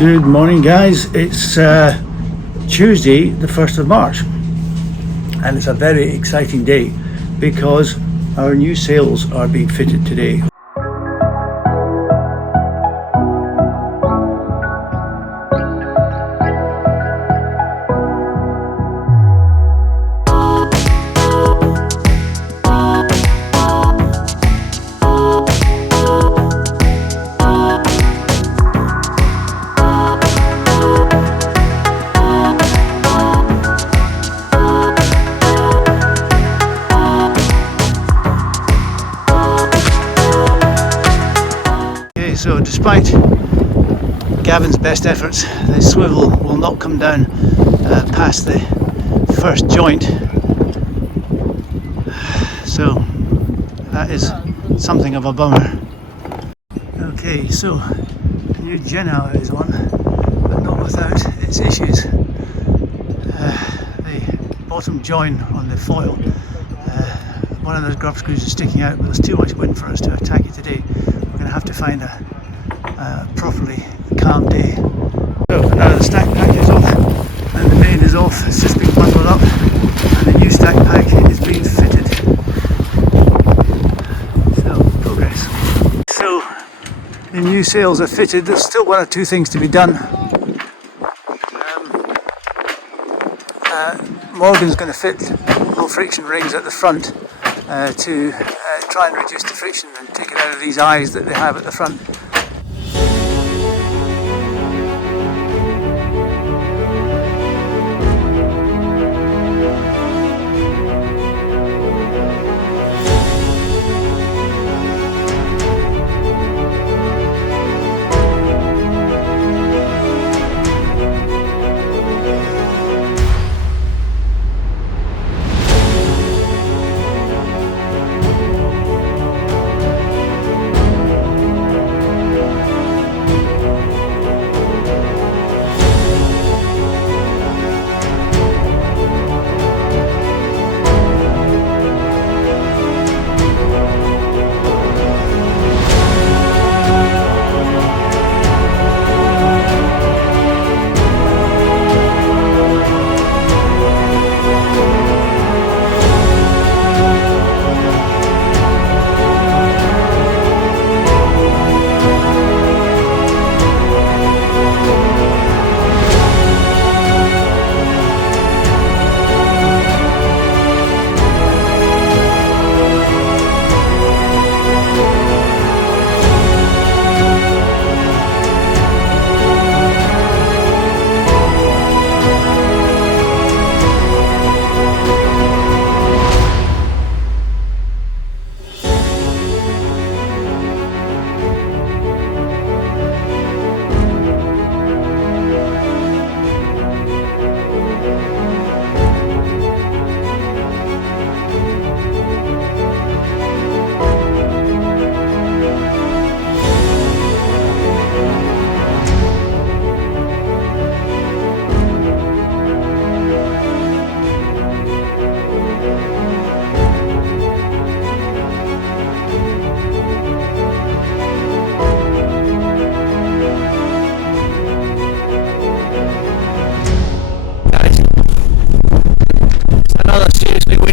Good morning, guys. It's Tuesday the 1st of March and it's a very exciting day because our new sails are being fitted today. So despite Gavin's best efforts, the swivel will not come down past the first joint. So that is something of a bummer. Okay, so new Genoa is on, but not without its issues. The bottom join on the foil, one of those grub screws is sticking out, but there's too much wind for us to attack it today. We're going to have to find a properly calm day. So now the stack pack is off and the main is off. It's just been bundled up and the new stack pack is being fitted. So progress. So the new sails are fitted. There's still one or two things to be done. Morgan's going to fit low friction rings at the front to try and reduce the friction and take it out of these eyes that they have at the front.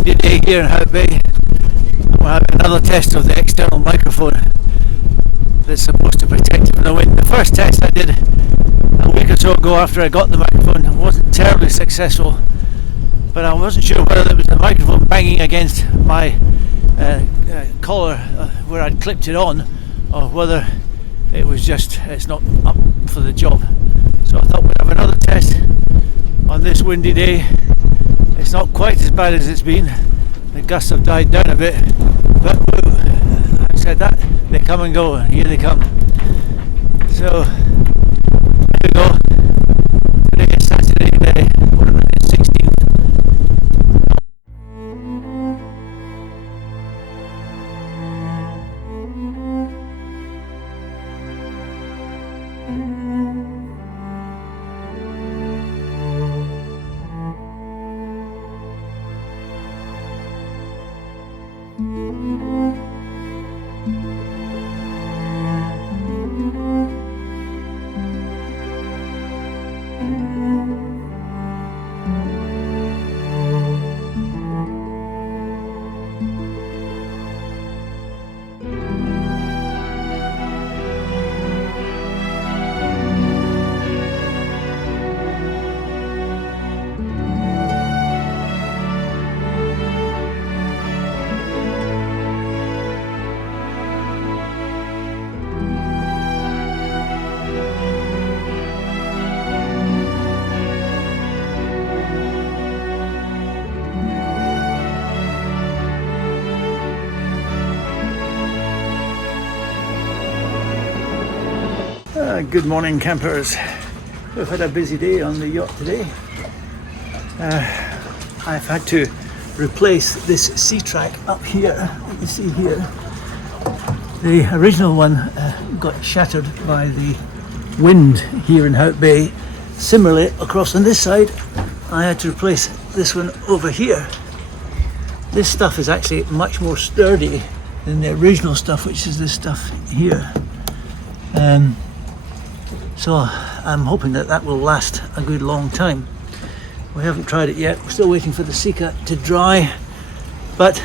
Day here in Hout Bay. We're having another test of the external microphone that's supposed to protect it from the wind. The first test I did a week or so ago after I got the microphone wasn't terribly successful, but I wasn't sure whether it was the microphone banging against my collar where I'd clipped it on, or whether it was just it's not up for the job. So I thought we'd have another test on this windy day. It's not quite as bad as it's been. The gusts have died down a bit, but having said that, they come and go, and here they come. So there we go. Today is Saturday, the 16th. Good morning, campers. We've had a busy day on the yacht today. I've had to replace this sea track up here. You can see here. The original one got shattered by the wind here in Hout Bay. Similarly, across on this side, I had to replace this one over here. This stuff is actually much more sturdy than the original stuff, which is this stuff here. So I'm hoping that that will last a good long time. We haven't tried it yet. We're still waiting for the Sika to dry, but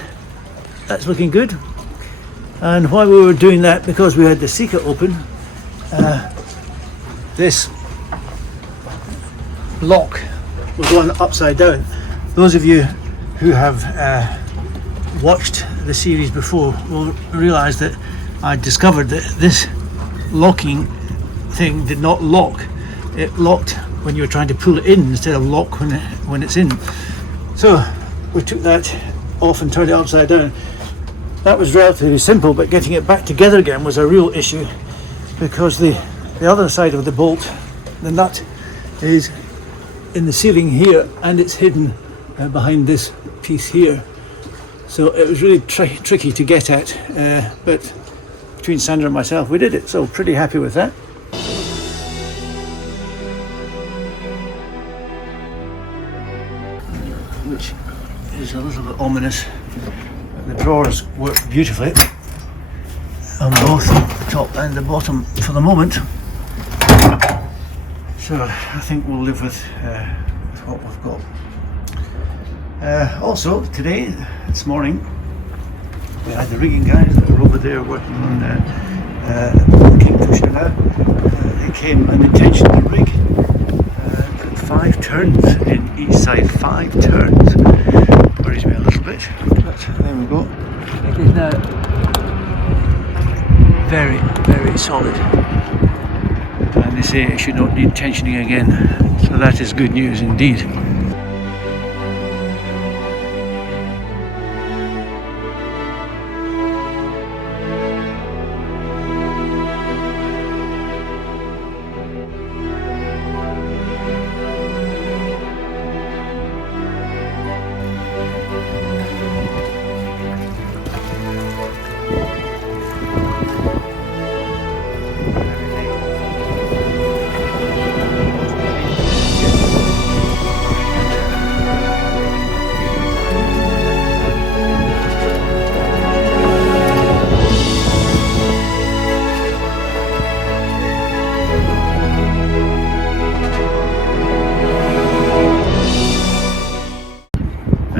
that's looking good. And while we were doing that, because we had the Sika open, this lock was going upside down. Those of you who have watched the series before will realise that I discovered that this locking thing did not lock. It locked when you were trying to pull it in instead of lock when it's in. So we took that off and turned it upside down. That was relatively simple, but getting it back together again was a real issue, because the other side of the bolt, the nut, is in the ceiling here, and it's hidden behind this piece here. So it was really tricky to get at, but between Sandra and myself we did it, so pretty happy with that. Which is a little bit ominous. The drawers work beautifully on both the top and the bottom for the moment, so I think we'll live with what we've got. Also today, this morning, we had the rigging guys that are over there working on the Kingfisher now. They came and intentionally rig, put 5 turns in each side. 5 turns. Worries me a little bit, but there we go. It is now very, very solid, and they say it should not need tensioning again, so that is good news indeed.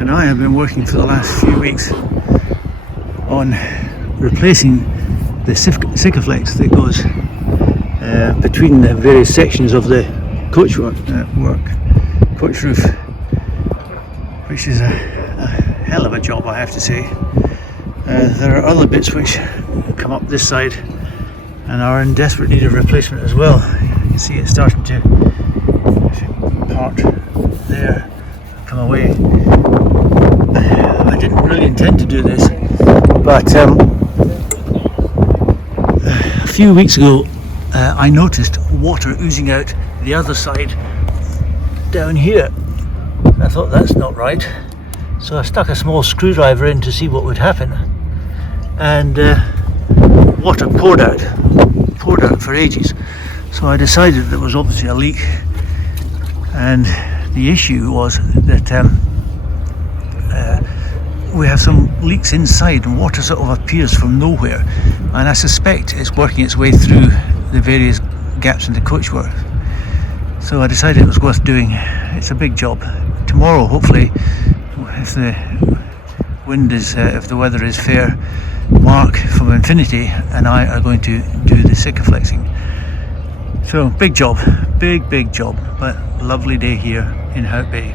I have been working for the last few weeks on replacing the Sikaflex that goes between the various sections of the coach coach roof, which is a hell of a job, I have to say. There are other bits which come up this side and are in desperate need of replacement as well. You can see it starting to part there, come away. I didn't really intend to do this, but a few weeks ago I noticed water oozing out the other side down here. I thought that's not right, so I stuck a small screwdriver in to see what would happen, and water poured out for ages. So I decided there was obviously a leak, and the issue was that we have some leaks inside, and water sort of appears from nowhere, and I suspect it's working its way through the various gaps in the coachwork. So I decided it was worth doing. It's a big job. Tomorrow, hopefully, if the if the weather is fair, Mark from Infinity and I are going to do the Sikaflexing. So big job, big job, but lovely day here in Hout Bay.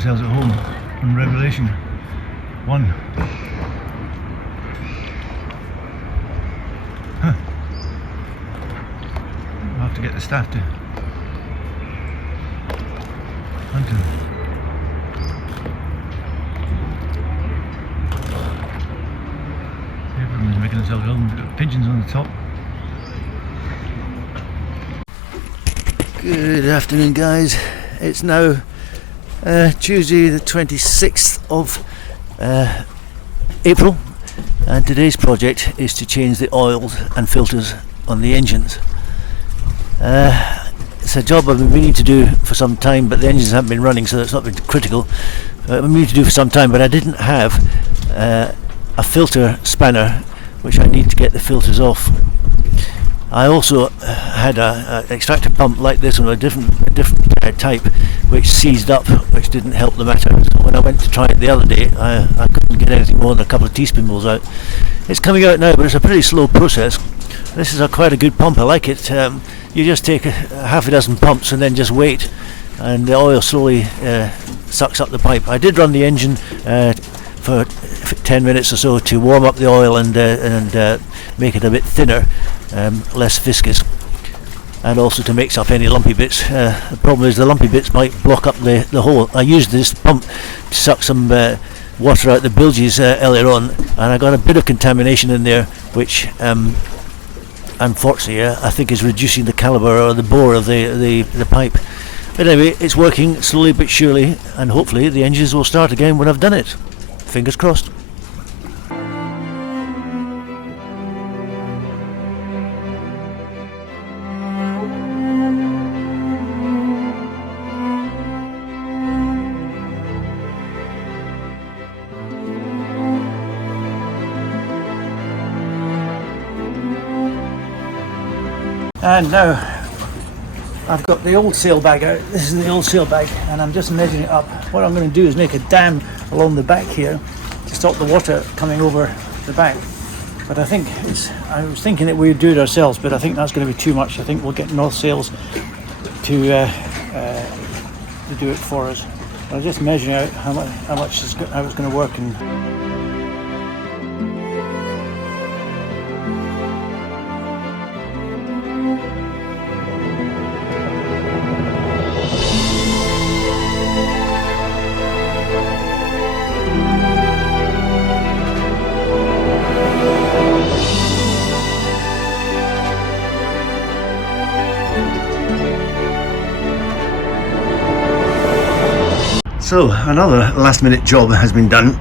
ourselves at home on Revelation 1. Huh. We'll have to get the staff to hunt him. Everyone's making themselves ill. We've got pigeons on the top. Good afternoon, guys. It's now Tuesday the 26th of April, and today's project is to change the oils and filters on the engines. It's a job I've been meaning to do for some time, but the engines haven't been running, so it's not been critical. I've been meaning to do for some time, but I didn't have a filter spanner which I need to get the filters off. I also had an extractor pump like this one, a different type, which seized up, which didn't help the matter. So when I went to try it the other day, I couldn't get anything more than a couple of teaspoonfuls out. It's coming out now, but it's a pretty slow process. This is quite a good pump. I like it. You just take half a dozen pumps and then just wait, and the oil slowly sucks up the pipe. I did run the engine for 10 minutes or so to warm up the oil and make it a bit thinner, less viscous, and also to mix up any lumpy bits. The problem is the lumpy bits might block up the hole. I used this pump to suck some water out the bilges earlier on, and I got a bit of contamination in there, which unfortunately I think is reducing the calibre or the bore of the pipe. But anyway, it's working slowly but surely, and hopefully the engines will start again when I've done it. Fingers crossed. And now I've got the old sail bag out. This is the old sail bag, and I'm just measuring it up. What I'm going to do is make a dam along the back here to stop the water coming over the back. But I think I was thinking that we'd do it ourselves, but I think that's going to be too much. I think we'll get North Sails to do it for us. I'm just measuring out how it's going to work. And so another last minute job has been done.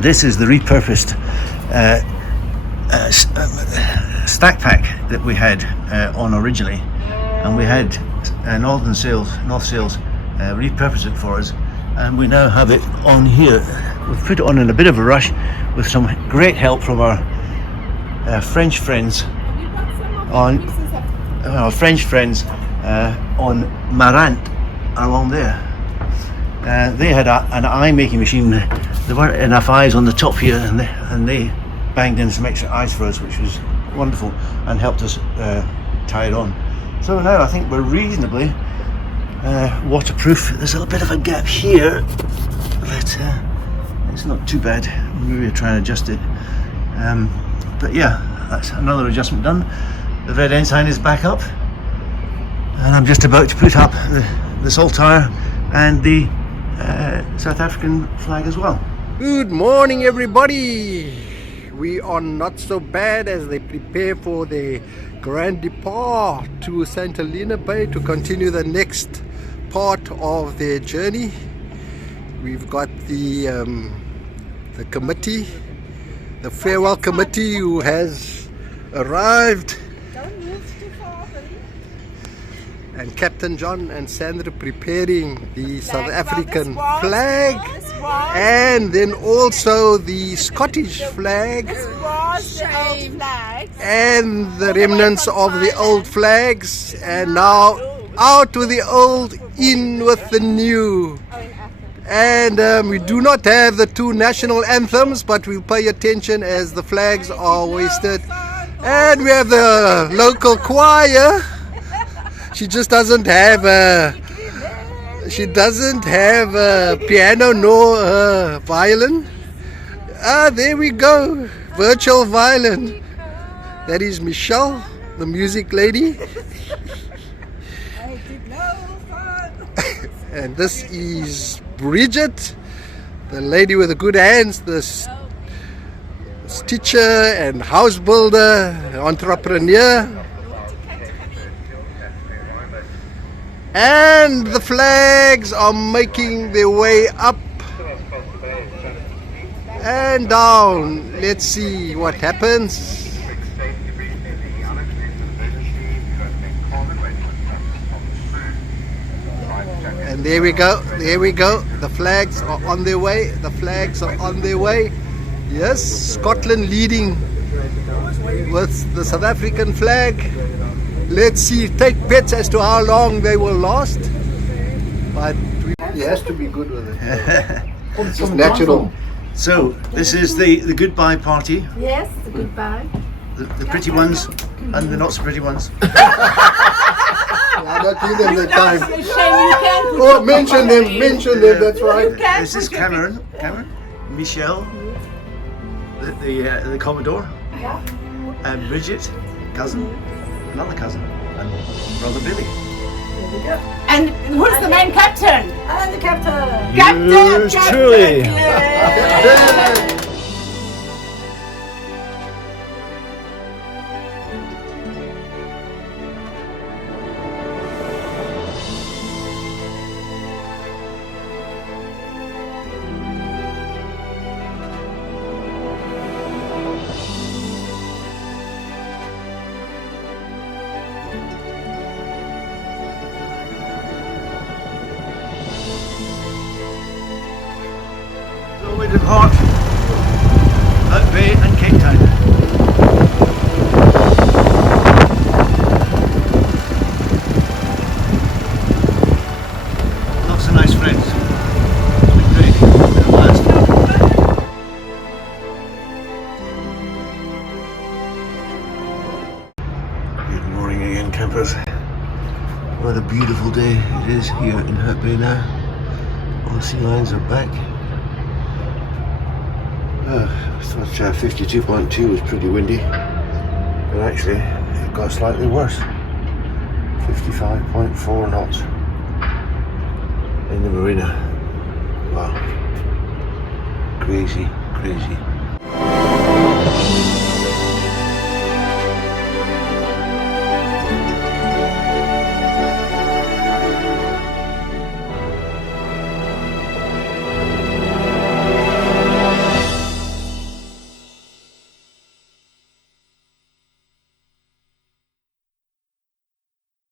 This is the repurposed stack pack that we had on originally, and we had North Sails repurpose it for us, and we now have it on here. We've put it on in a bit of a rush with some great help from our French friends on Marrant along there. They had an eye making machine. There weren't enough eyes on the top here, and they banged in some extra eyes for us, which was wonderful and helped us tie it on. So now I think we're reasonably waterproof. There's a little bit of a gap here, but it's not too bad. Maybe I'll try and adjust it. But yeah, that's another adjustment done. The red ensign is back up, and I'm just about to put up the saltire and the South African flag as well. Good morning, everybody. We are not so bad as they prepare for the grand depart to St. Helena Bay to continue the next part of their journey. We've got the committee, the farewell committee, who has arrived. And Captain John and Sandra preparing the South African flag, and then also the Scottish flag, and the remnants of the old flags, and now out with the old, in with the new. And we do not have the two national anthems, but we'll pay attention as the flags are hoisted. And we have the local choir. She just doesn't have She doesn't have a piano nor a violin. Ah, there we go. Virtual violin. That is Michelle, the music lady. And this is Bridget, the lady with the good hands, the stitcher and house builder, entrepreneur. And the flags are making their way up and down. Let's see what happens. And there we go, there we go. The flags are on their way, the flags are on their way. Yes, Scotland leading with the South African flag. Let's see, take bets as to how long they will last. But he has to be good with it. It's just natural. So, this is the goodbye party. Yes, the goodbye. The pretty ones and the not so pretty ones. I don't give them the time. Shame you can't. Oh, mention them, that's right. This is Cameron, Michelle, the Commodore, and Bridget, cousin, another cousin, and brother Billy. And who's the main captain? I'm the captain. Yours truly. So we depart Hout Bay and Cape Town. Lots of nice friends. It's been great at last. Good morning again, campers. What a beautiful day it is here in Hout Bay now. All the sea lions are back. I thought 52.2 was pretty windy, but actually it got slightly worse. 55.4 knots in the marina. Wow. Crazy, crazy.